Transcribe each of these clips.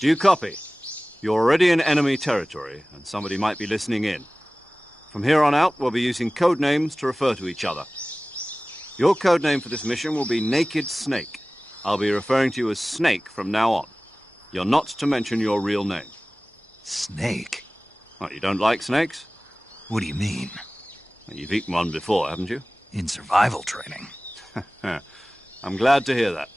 Do you copy? You're already in enemy territory, and somebody might be listening in. From here on out, we'll be using code names to refer to each other. Your code name for this mission will be Naked Snake. I'll be referring to you as Snake from now on. You're not to mention your real name. Snake? What, you don't like snakes? What do you mean? You've eaten one before, haven't you? In survival training. I'm glad to hear that.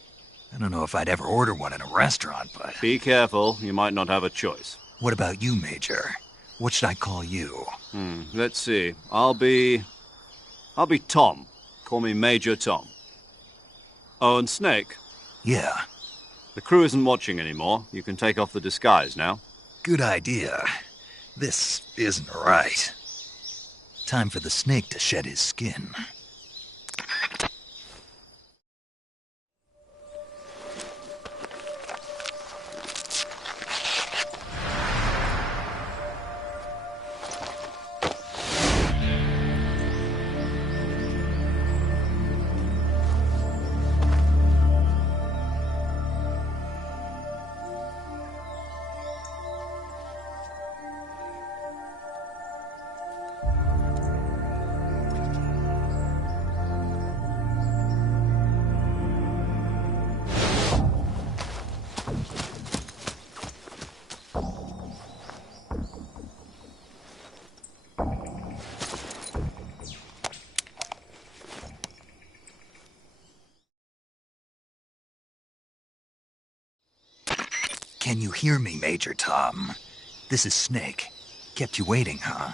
I don't know if I'd ever order one in a restaurant, but... Be careful, you might not have a choice. What about you, Major? What should I call you? Let's see. I'll be Tom. Call me Major Tom. Oh, and Snake? Yeah. The crew isn't watching anymore. You can take off the disguise now. Good idea. This isn't right. Time for the snake to shed his skin. Can you hear me, Major Tom? This is Snake. Kept you waiting, huh?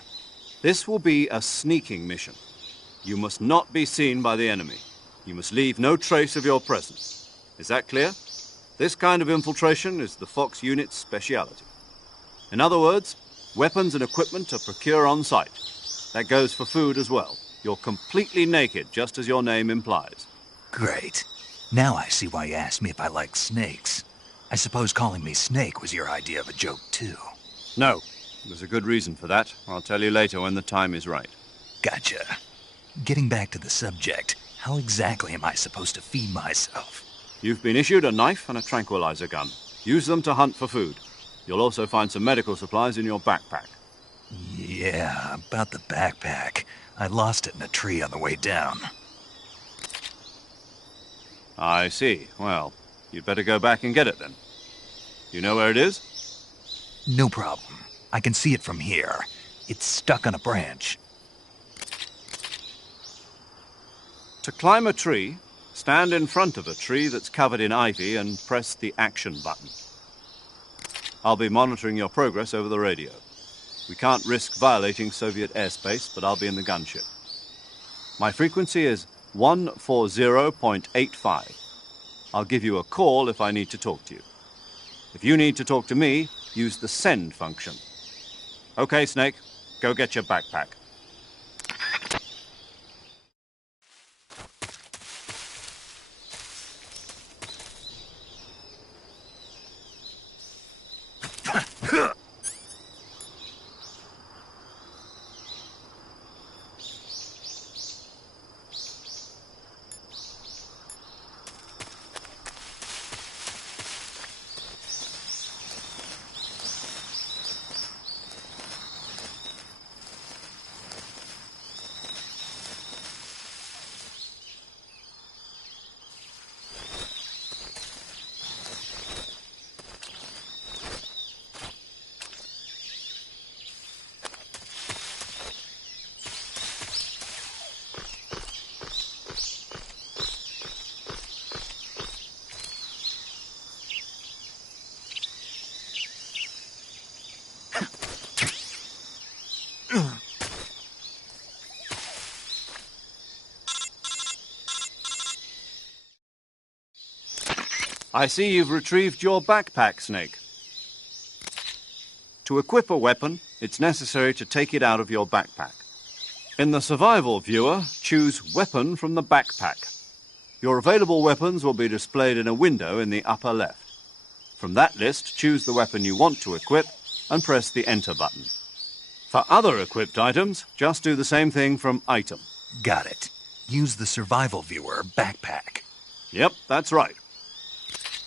This will be a sneaking mission. You must not be seen by the enemy. You must leave no trace of your presence. Is that clear? This kind of infiltration is the Fox unit's speciality. In other words, weapons and equipment are procured on site. That goes for food as well. You're completely naked, just as your name implies. Great. Now I see why you asked me if I like snakes. I suppose calling me Snake was your idea of a joke, too. No. There's a good reason for that. I'll tell you later when the time is right. Gotcha. Getting back to the subject, how exactly am I supposed to feed myself? You've been issued a knife and a tranquilizer gun. Use them to hunt for food. You'll also find some medical supplies in your backpack. Yeah, about the backpack. I lost it in a tree on the way down. I see. Well, you'd better go back and get it then. You know where it is? No problem. I can see it from here. It's stuck on a branch. To climb a tree, stand in front of a tree that's covered in ivy and press the action button. I'll be monitoring your progress over the radio. We can't risk violating Soviet airspace, but I'll be in the gunship. My frequency is 140.85. I'll give you a call if I need to talk to you. If you need to talk to me, use the send function. Okay, Snake, go get your backpack. I see you've retrieved your backpack, Snake. To equip a weapon, it's necessary to take it out of your backpack. In the survival viewer, choose Weapon from the backpack. Your available weapons will be displayed in a window in the upper left. From that list, choose the weapon you want to equip and press the Enter button. For other equipped items, just do the same thing from Item. Got it. Use the survival viewer backpack. Yep, that's right.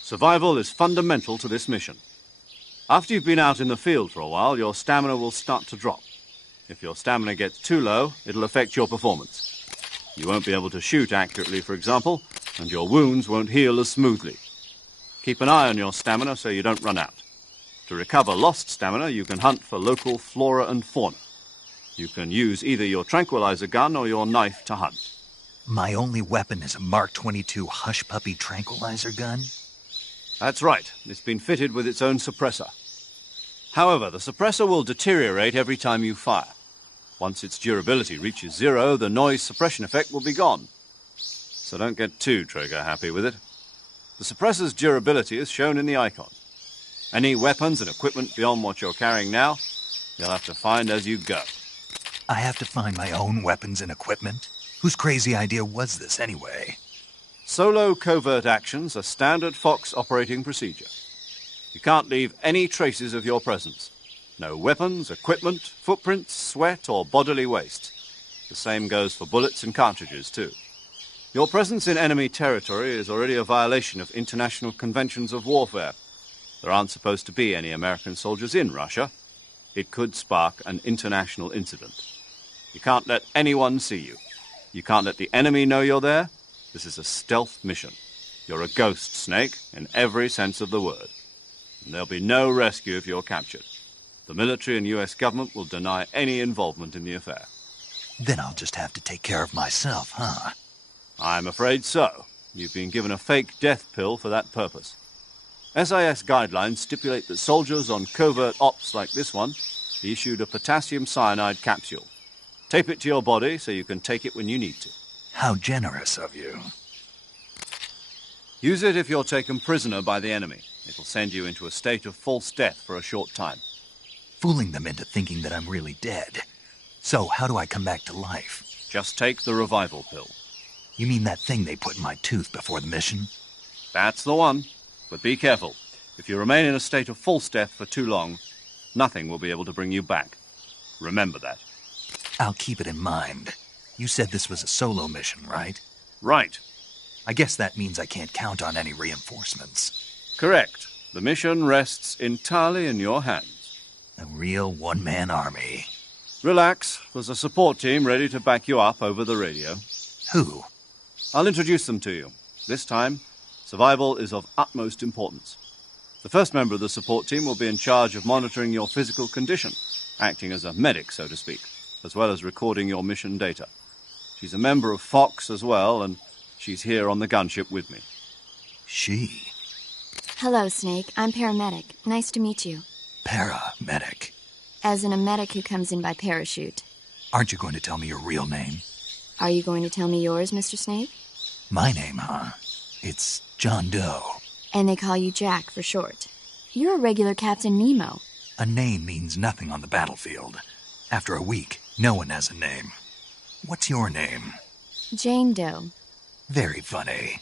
Survival is fundamental to this mission. After you've been out in the field for a while, your stamina will start to drop. If your stamina gets too low, it'll affect your performance. You won't be able to shoot accurately, for example, and your wounds won't heal as smoothly. Keep an eye on your stamina so you don't run out. To recover lost stamina, you can hunt for local flora and fauna. You can use either your tranquilizer gun or your knife to hunt. My only weapon is a Mark 22 Hush Puppy tranquilizer gun? That's right. It's been fitted with its own suppressor. However, the suppressor will deteriorate every time you fire. Once its durability reaches 0, the noise suppression effect will be gone. So don't get too trigger-happy with it. The suppressor's durability is shown in the icon. Any weapons and equipment beyond what you're carrying now, you'll have to find as you go. I have to find my own weapons and equipment? Whose crazy idea was this anyway? Solo covert actions are standard Fox operating procedure. You can't leave any traces of your presence. No weapons, equipment, footprints, sweat, or bodily waste. The same goes for bullets and cartridges, too. Your presence in enemy territory is already a violation of international conventions of warfare. There aren't supposed to be any American soldiers in Russia. It could spark an international incident. You can't let anyone see you. You can't let the enemy know you're there. This is a stealth mission. You're a ghost, Snake, in every sense of the word. And there'll be no rescue if you're captured. The military and US government will deny any involvement in the affair. Then I'll just have to take care of myself, huh? I'm afraid so. You've been given a fake death pill for that purpose. SIS guidelines stipulate that soldiers on covert ops like this one be issued a potassium cyanide capsule. Tape it to your body so you can take it when you need to. How generous of you. Use it if you're taken prisoner by the enemy. It'll send you into a state of false death for a short time. Fooling them into thinking that I'm really dead. So how do I come back to life? Just take the revival pill. You mean that thing they put in my tooth before the mission? That's the one. But be careful. If you remain in a state of false death for too long, nothing will be able to bring you back. Remember that. I'll keep it in mind. You said this was a solo mission, right? Right. I guess that means I can't count on any reinforcements. Correct. The mission rests entirely in your hands. A real one-man army. Relax. There's a support team ready to back you up over the radio. Who? I'll introduce them to you. This time, survival is of utmost importance. The first member of the support team will be in charge of monitoring your physical condition, acting as a medic, so to speak, as well as recording your mission data. She's a member of Fox as well, and she's here on the gunship with me. She? Hello, Snake. I'm paramedic. Nice to meet you. Paramedic. As in a medic who comes in by parachute. Aren't you going to tell me your real name? Are you going to tell me yours, Mr. Snake? My name, huh? It's John Doe. And they call you Jack for short. You're a regular Captain Nemo. A name means nothing on the battlefield. After a week, no one has a name. What's your name? Jane Doe. Very funny.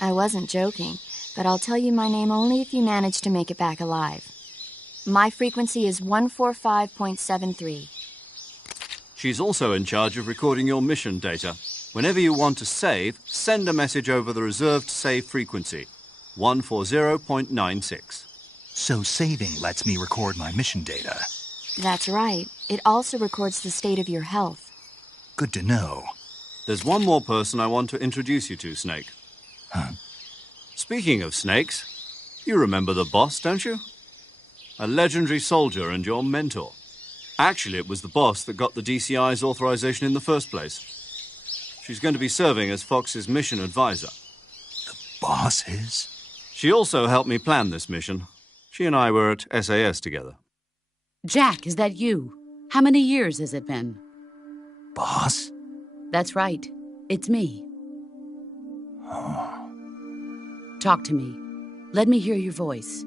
I wasn't joking, but I'll tell you my name only if you manage to make it back alive. My frequency is 145.73. She's also in charge of recording your mission data. Whenever you want to save, send a message over the reserved save frequency, 140.96. So saving lets me record my mission data. That's right. It also records the state of your health. Good to know. There's one more person I want to introduce you to, Snake. Huh? Speaking of snakes, you remember the boss, don't you? A legendary soldier and your mentor. Actually, it was the boss that got the DCI's authorization in the first place. She's going to be serving as Fox's mission advisor. The boss is? She also helped me plan this mission. She and I were at SAS together. Jack, is that you? How many years has it been? Boss? That's right. It's me. Oh. Talk to me. Let me hear your voice.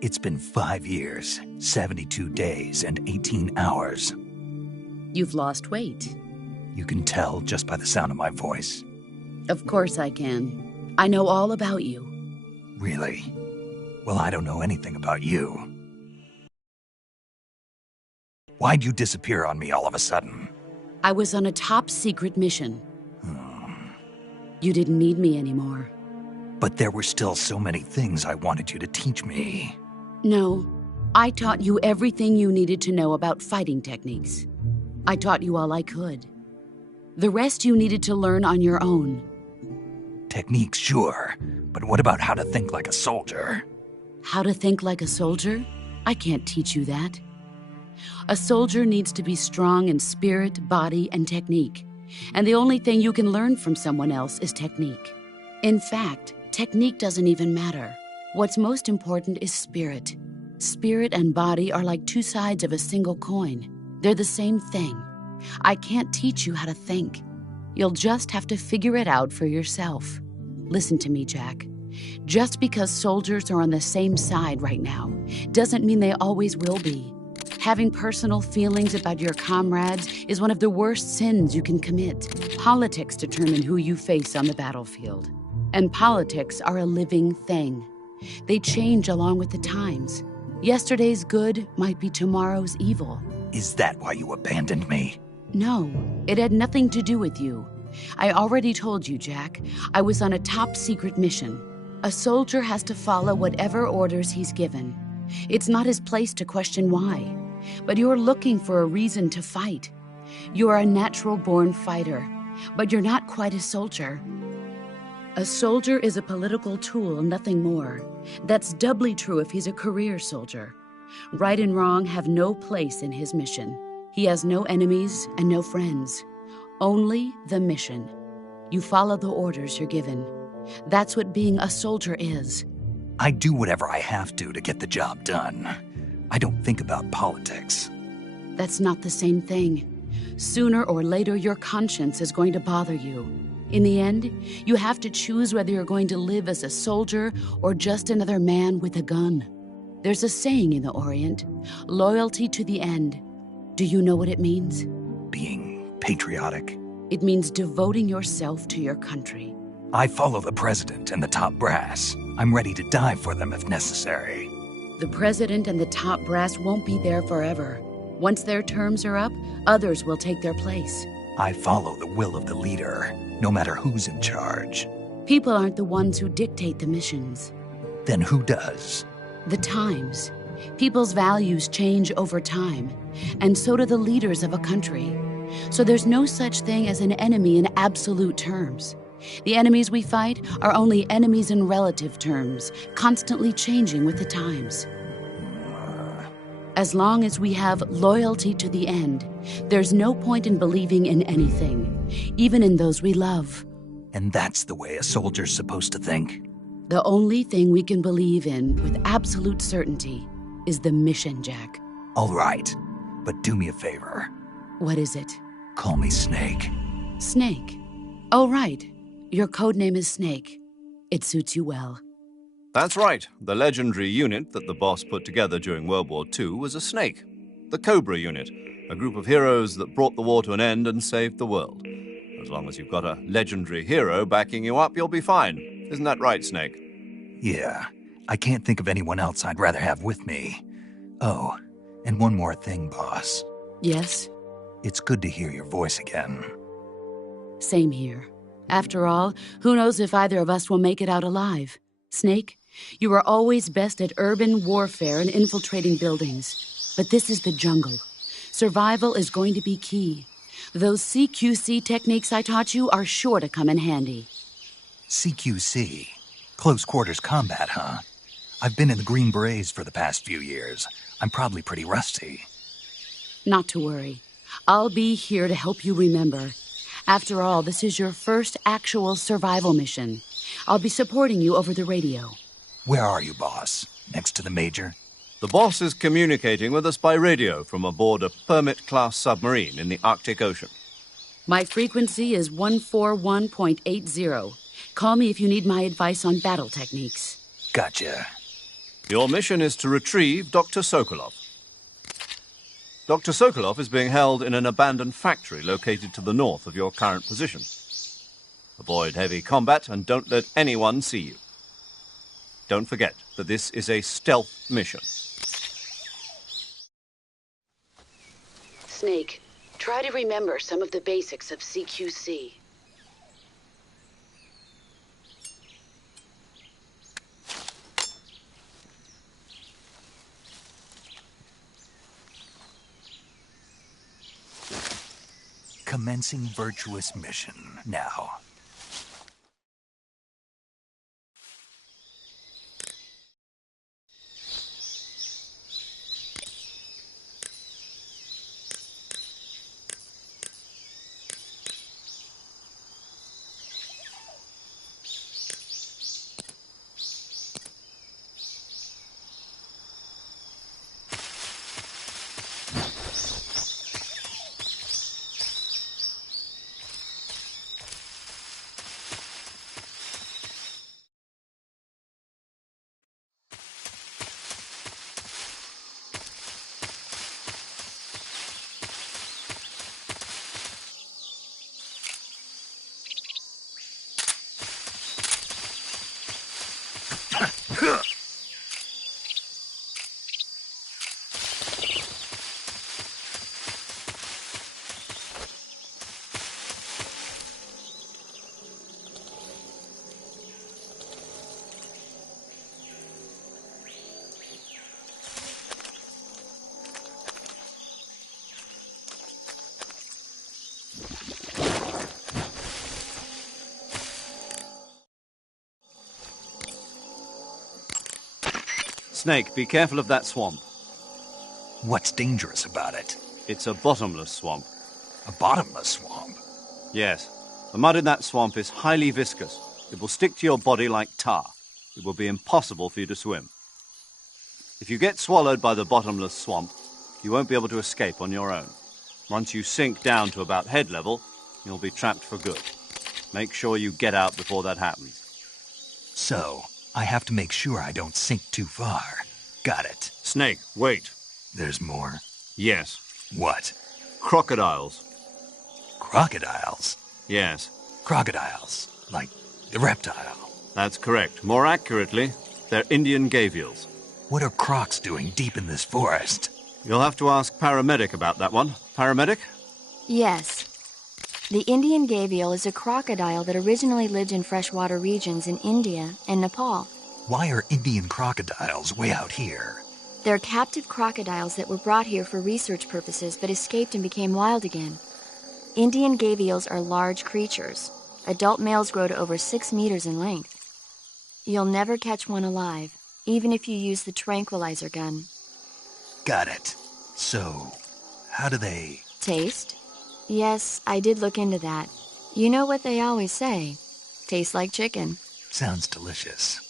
It's been 5 years, 72 days, and 18 hours. You've lost weight. You can tell just by the sound of my voice. Of course I can. I know all about you. Really? Well, I don't know anything about you. Why'd you disappear on me all of a sudden? I was on a top-secret mission. You didn't need me anymore. But there were still so many things I wanted you to teach me. No, I taught you everything you needed to know about fighting techniques. I taught you all I could. The rest you needed to learn on your own. Techniques, sure. But what about how to think like a soldier? How to think like a soldier? I can't teach you that. A soldier needs to be strong in spirit, body, and technique. And the only thing you can learn from someone else is technique. In fact, technique doesn't even matter. What's most important is spirit. Spirit and body are like two sides of a single coin. They're the same thing. I can't teach you how to think. You'll just have to figure it out for yourself. Listen to me, Jack. Just because soldiers are on the same side right now doesn't mean they always will be. Having personal feelings about your comrades is one of the worst sins you can commit. Politics determine who you face on the battlefield. And politics are a living thing. They change along with the times. Yesterday's good might be tomorrow's evil. Is that why you abandoned me? No, it had nothing to do with you. I already told you, Jack. I was on a top-secret mission. A soldier has to follow whatever orders he's given. It's not his place to question why. But you're looking for a reason to fight. You're a natural-born fighter, but you're not quite a soldier. A soldier is a political tool, nothing more. That's doubly true if he's a career soldier. Right and wrong have no place in his mission. He has no enemies and no friends. Only the mission. You follow the orders you're given. That's what being a soldier is. I do whatever I have to get the job done. I don't think about politics. That's not the same thing. Sooner or later, your conscience is going to bother you. In the end, you have to choose whether you're going to live as a soldier or just another man with a gun. There's a saying in the Orient, loyalty to the end. Do you know what it means? Being patriotic. It means devoting yourself to your country. I follow the president and the top brass. I'm ready to die for them if necessary. The president and the top brass won't be there forever. Once their terms are up, others will take their place. I follow the will of the leader, no matter who's in charge. People aren't the ones who dictate the missions. Then who does? The times. People's values change over time, and so do the leaders of a country. So there's no such thing as an enemy in absolute terms. The enemies we fight are only enemies in relative terms, constantly changing with the times. As long as we have loyalty to the end, there's no point in believing in anything, even in those we love. And that's the way a soldier's supposed to think? The only thing we can believe in with absolute certainty is the mission, Jack. All right, but do me a favor. What is it? Call me Snake. Snake? Oh, right. Your code name is Snake. It suits you well. That's right. The legendary unit that the boss put together during World War II was a snake. The Cobra unit, a group of heroes that brought the war to an end and saved the world. As long as you've got a legendary hero backing you up, you'll be fine. Isn't that right, Snake? Yeah, I can't think of anyone else I'd rather have with me. Oh, and one more thing, boss. Yes? It's good to hear your voice again. Same here. After all, who knows if either of us will make it out alive? Snake, you are always best at urban warfare and infiltrating buildings. But this is the jungle. Survival is going to be key. Those CQC techniques I taught you are sure to come in handy. CQC? Close quarters combat, huh? I've been in the Green Berets for the past few years. I'm probably pretty rusty. Not to worry. I'll be here to help you remember. After all, this is your first actual survival mission. I'll be supporting you over the radio. Where are you, boss? Next to the Major? The boss is communicating with us by radio from aboard a Permit-class submarine in the Arctic Ocean. My frequency is 141.80. Call me if you need my advice on battle techniques. Gotcha. Your mission is to retrieve Dr. Sokolov. Dr. Sokolov is being held in an abandoned factory located to the north of your current position. Avoid heavy combat and don't let anyone see you. Don't forget that this is a stealth mission. Snake, try to remember some of the basics of CQC. Commencing virtuous mission now. Snake, be careful of that swamp. What's dangerous about it? It's a bottomless swamp. A bottomless swamp? Yes. The mud in that swamp is highly viscous. It will stick to your body like tar. It will be impossible for you to swim. If you get swallowed by the bottomless swamp, you won't be able to escape on your own. Once you sink down to about head level, you'll be trapped for good. Make sure you get out before that happens. So, I have to make sure I don't sink too far. Got it. Snake, wait. There's more? Yes. What? Crocodiles. Crocodiles? Yes. Crocodiles. Like the reptile. That's correct. More accurately, they're Indian gavials. What are crocs doing deep in this forest? You'll have to ask Paramedic about that one. Paramedic? Yes. The Indian gavial is a crocodile that originally lived in freshwater regions in India and Nepal. Why are Indian crocodiles way out here? They're captive crocodiles that were brought here for research purposes but escaped and became wild again. Indian gavials are large creatures. Adult males grow to over 6 meters in length. You'll never catch one alive, even if you use the tranquilizer gun. Got it. So, how do they... Taste? Yes, I did look into that. You know what they always say. Tastes like chicken. Sounds delicious.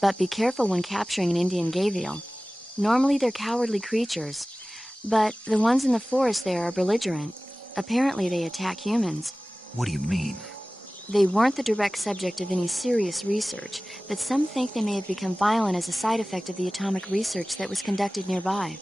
But be careful when capturing an Indian gavial. Normally they're cowardly creatures, but the ones in the forest there are belligerent. Apparently they attack humans. What do you mean? They weren't the direct subject of any serious research, but some think they may have become violent as a side effect of the atomic research that was conducted nearby.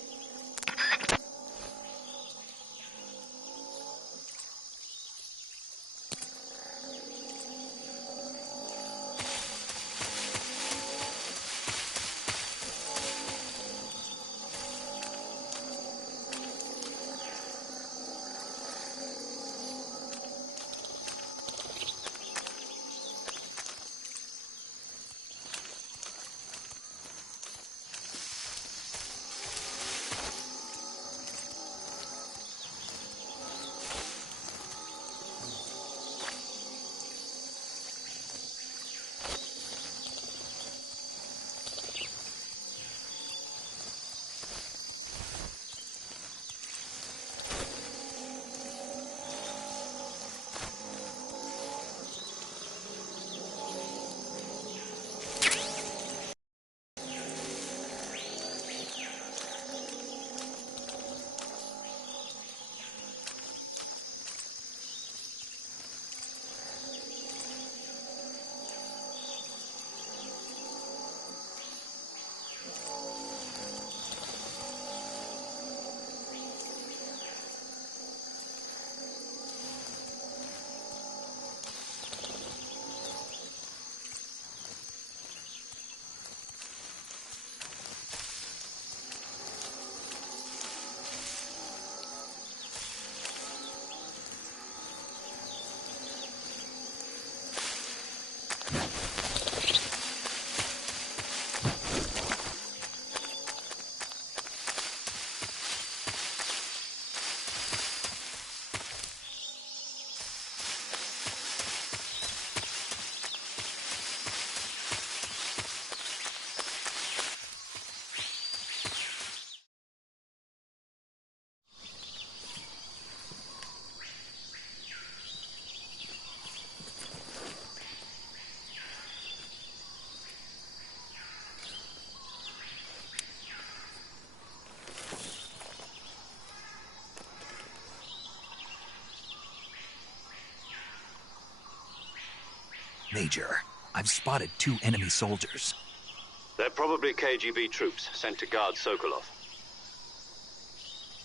Major, I've spotted 2 enemy soldiers. They're probably KGB troops sent to guard Sokolov.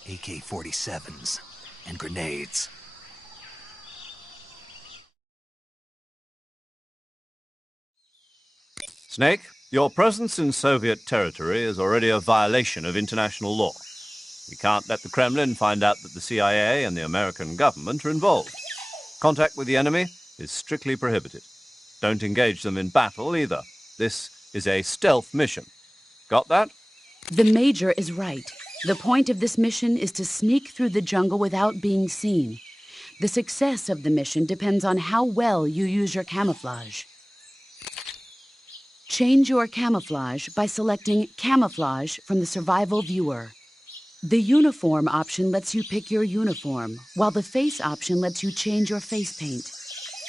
AK-47s and grenades. Snake, your presence in Soviet territory is already a violation of international law. We can't let the Kremlin find out that the CIA and the American government are involved. Contact with the enemy is strictly prohibited. Don't engage them in battle either. This is a stealth mission. Got that? The Major is right. The point of this mission is to sneak through the jungle without being seen. The success of the mission depends on how well you use your camouflage. Change your camouflage by selecting Camouflage from the Survival Viewer. The Uniform option lets you pick your uniform, while the Face option lets you change your face paint.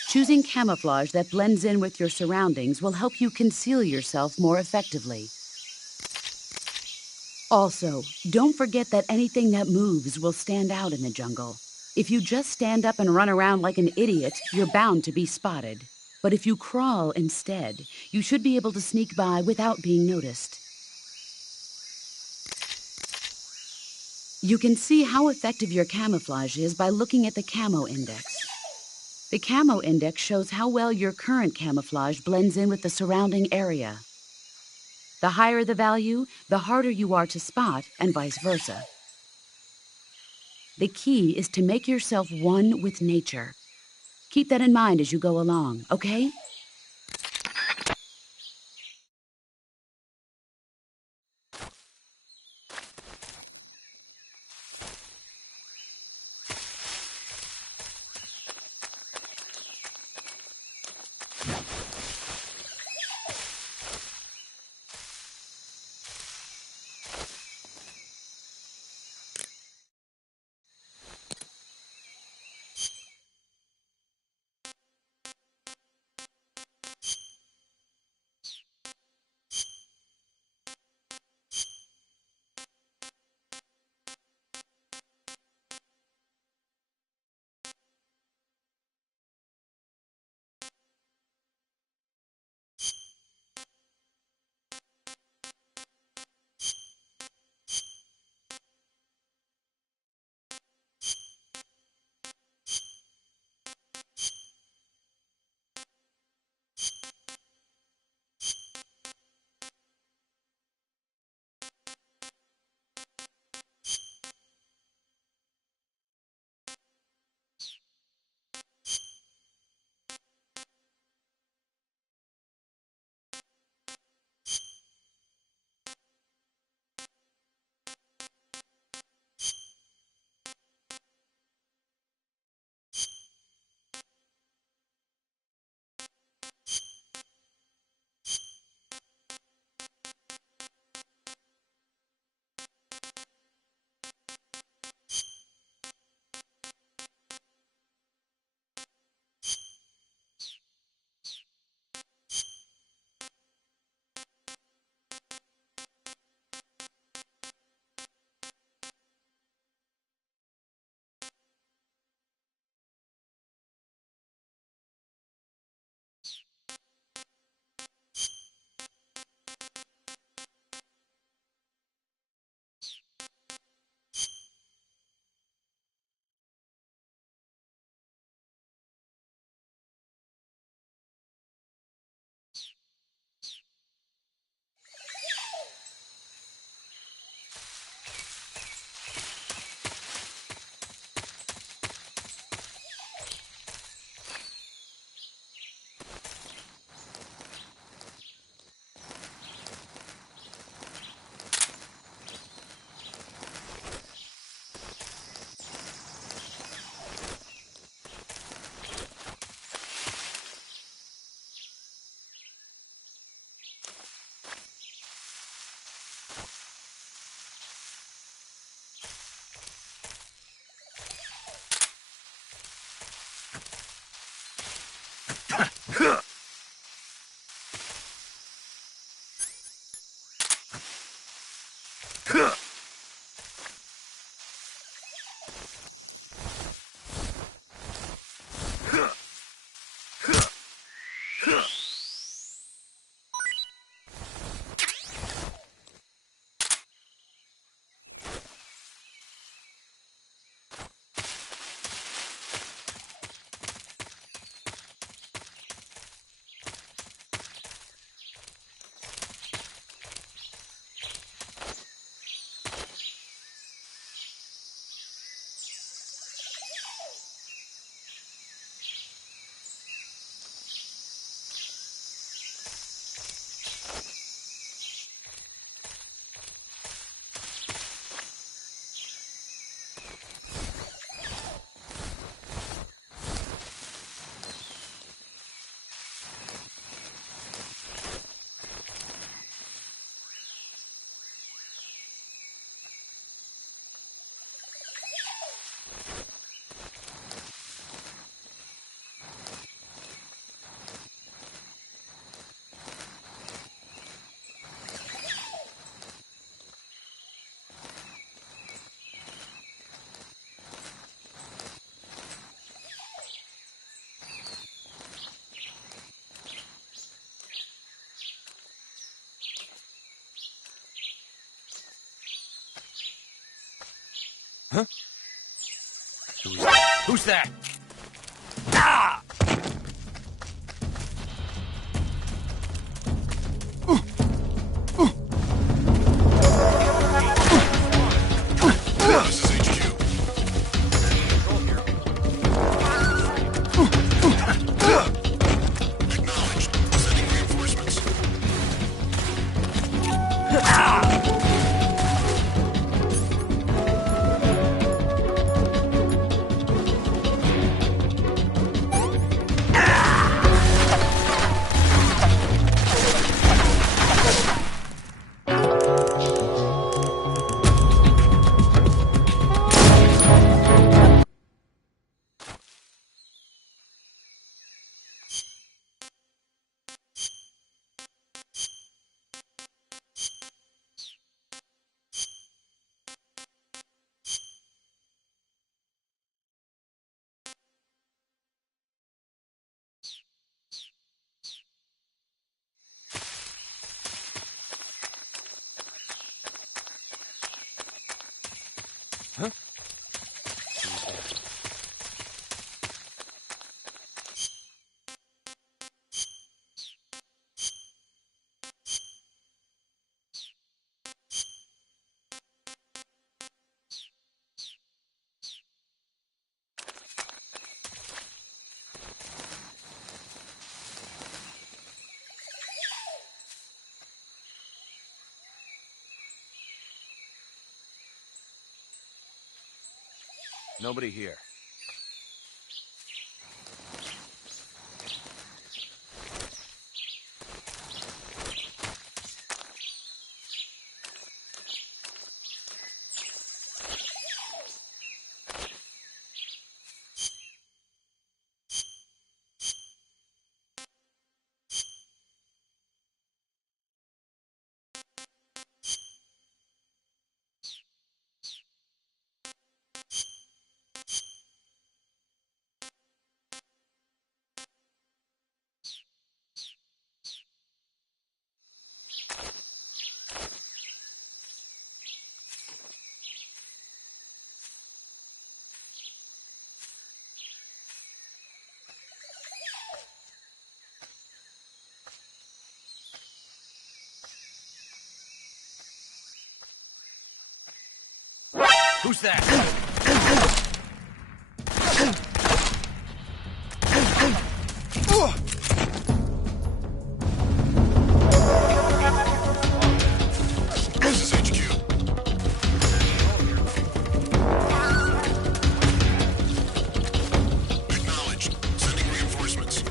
Choosing camouflage that blends in with your surroundings will help you conceal yourself more effectively. Also, don't forget that anything that moves will stand out in the jungle. If you just stand up and run around like an idiot, you're bound to be spotted. But if you crawl instead, you should be able to sneak by without being noticed. You can see how effective your camouflage is by looking at the Camo Index. The Camo Index shows how well your current camouflage blends in with the surrounding area. The higher the value, the harder you are to spot, and vice versa. The key is to make yourself one with nature. Keep that in mind as you go along, okay? Huh? Who's that? Ah! This is HQ. Acknowledged. Sending reinforcements. Huh? Nobody here. Who's that? This is HQ. Acknowledged. Sending reinforcements.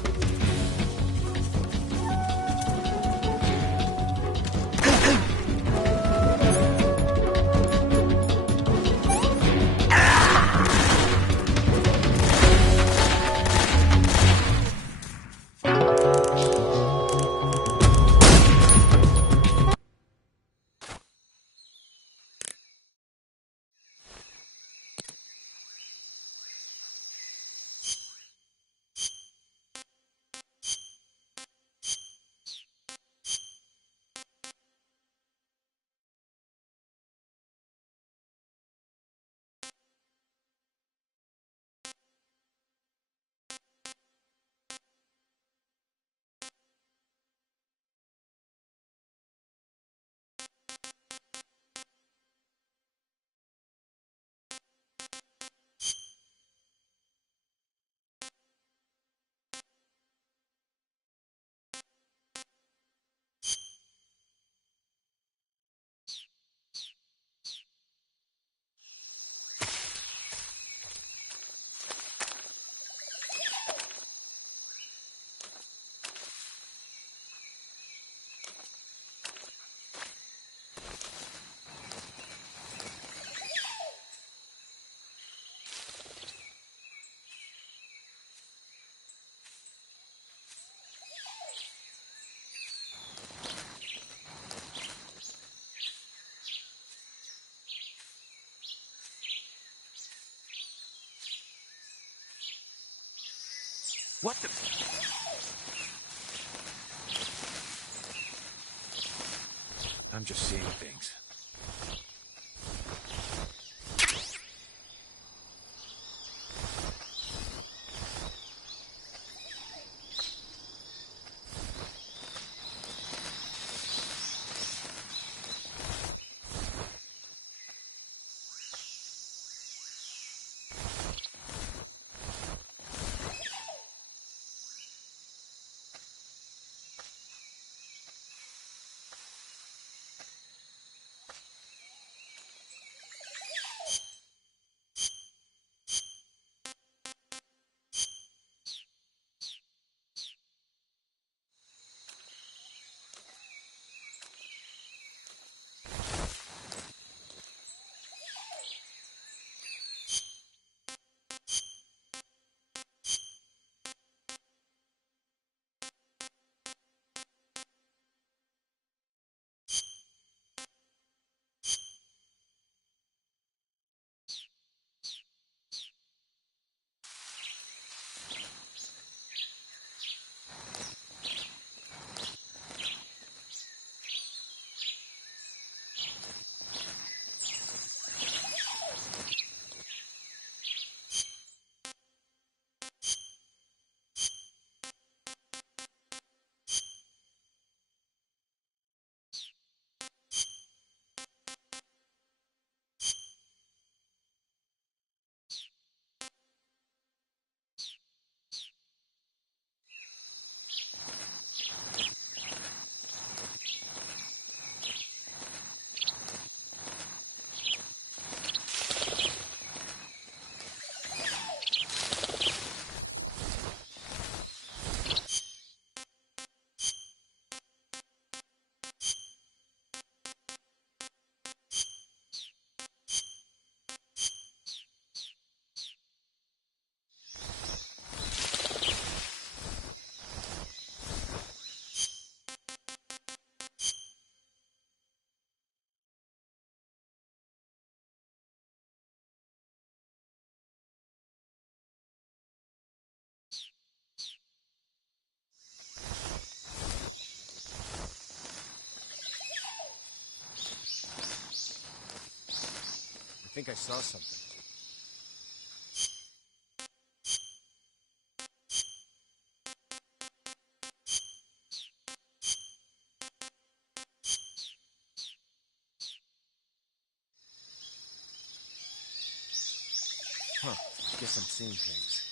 I'm just seeing things. I think I saw something. Huh. Guess I'm seeing things.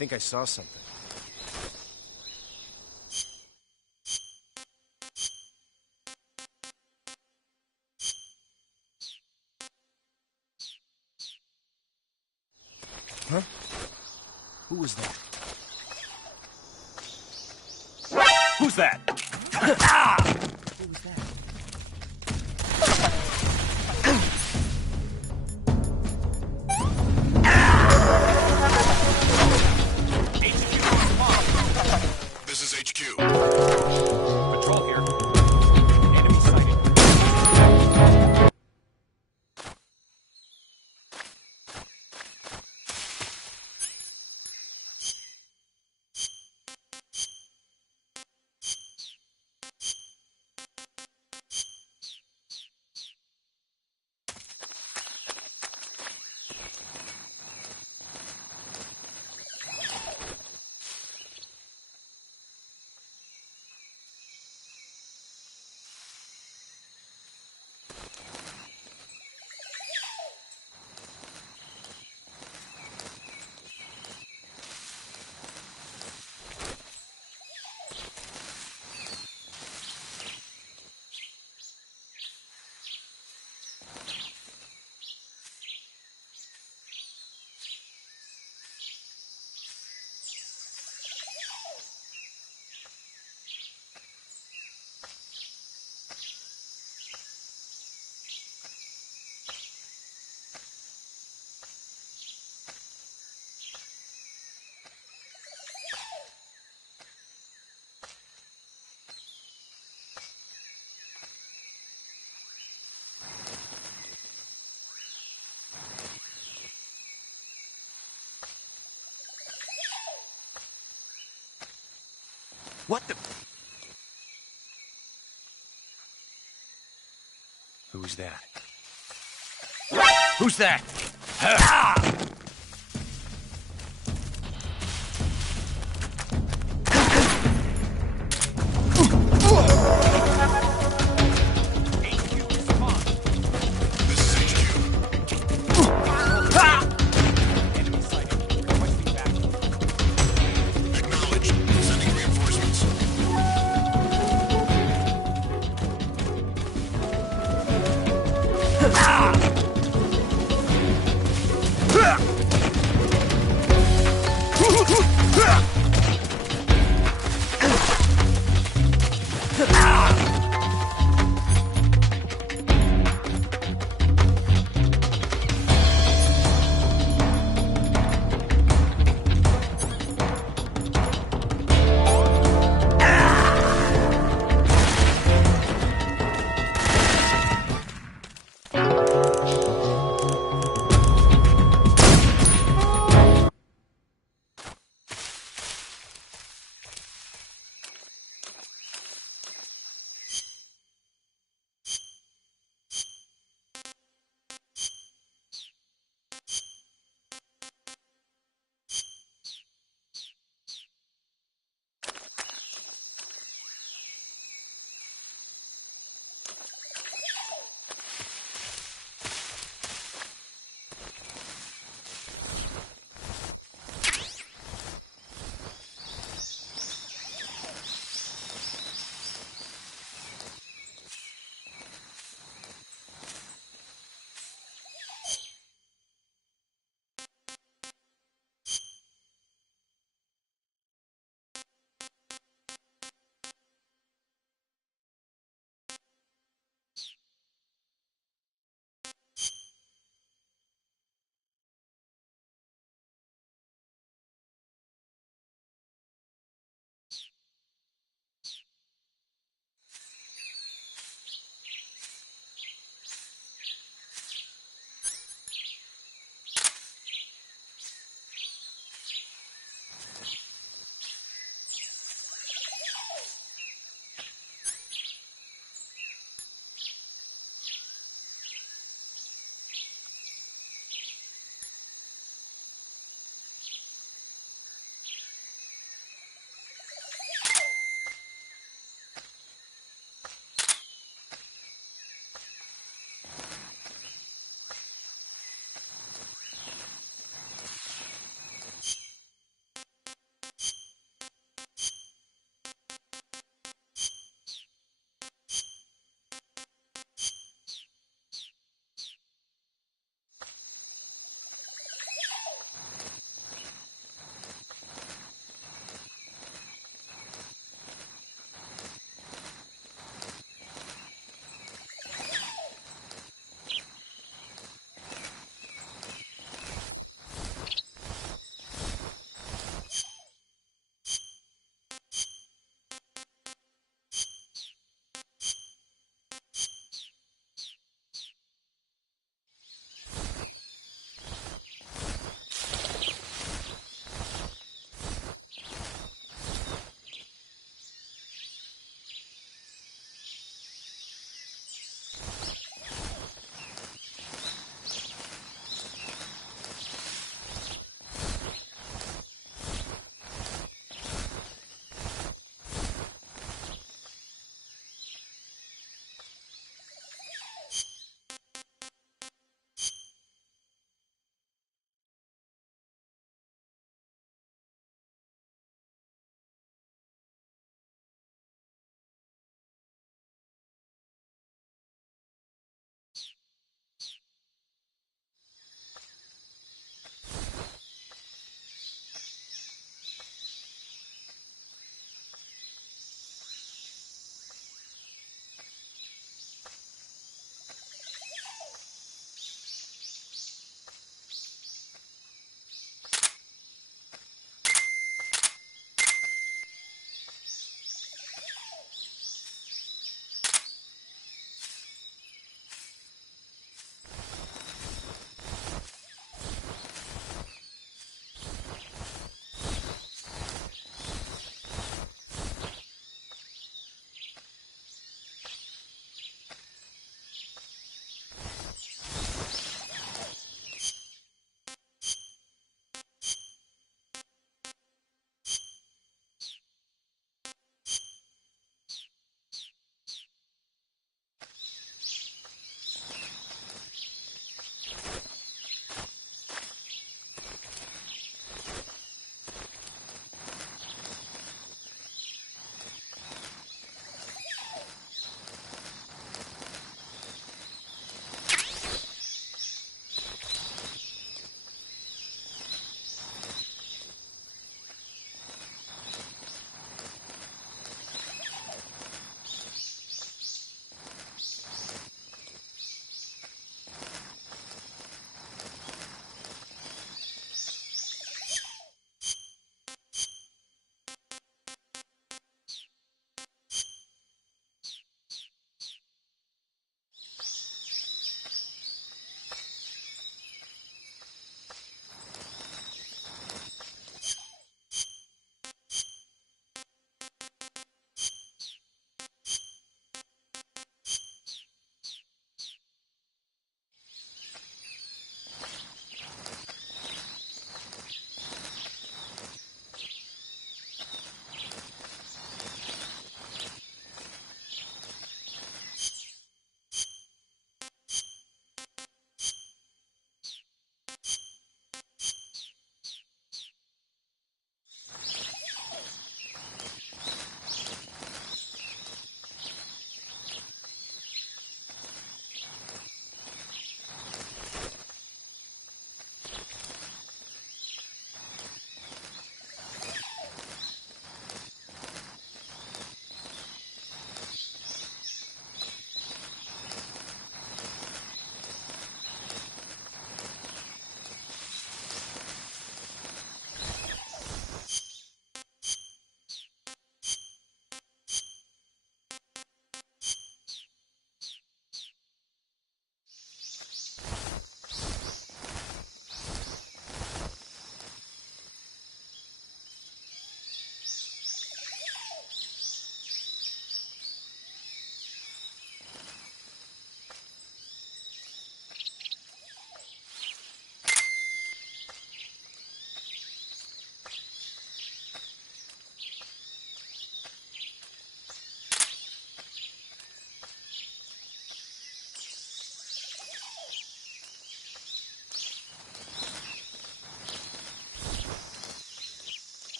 think I saw something. Huh? Who was that? Who's that? Who was that? This is HQ. Patrol here. Enemy sighted. What the? Who's that? Who's that? This is HQ. Enemy sighted. Requesting backup. Acknowledged. Sending reinforcements.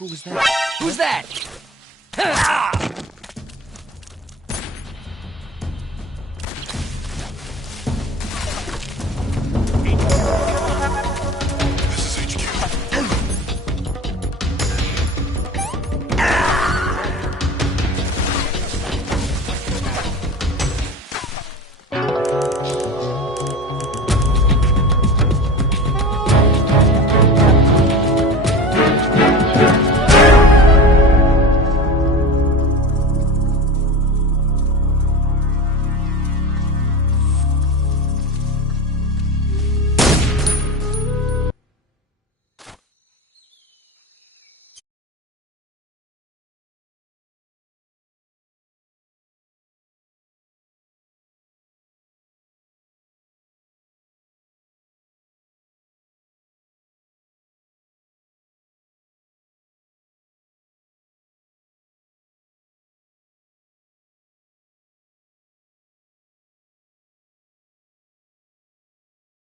Who was that? Who's that? Ah!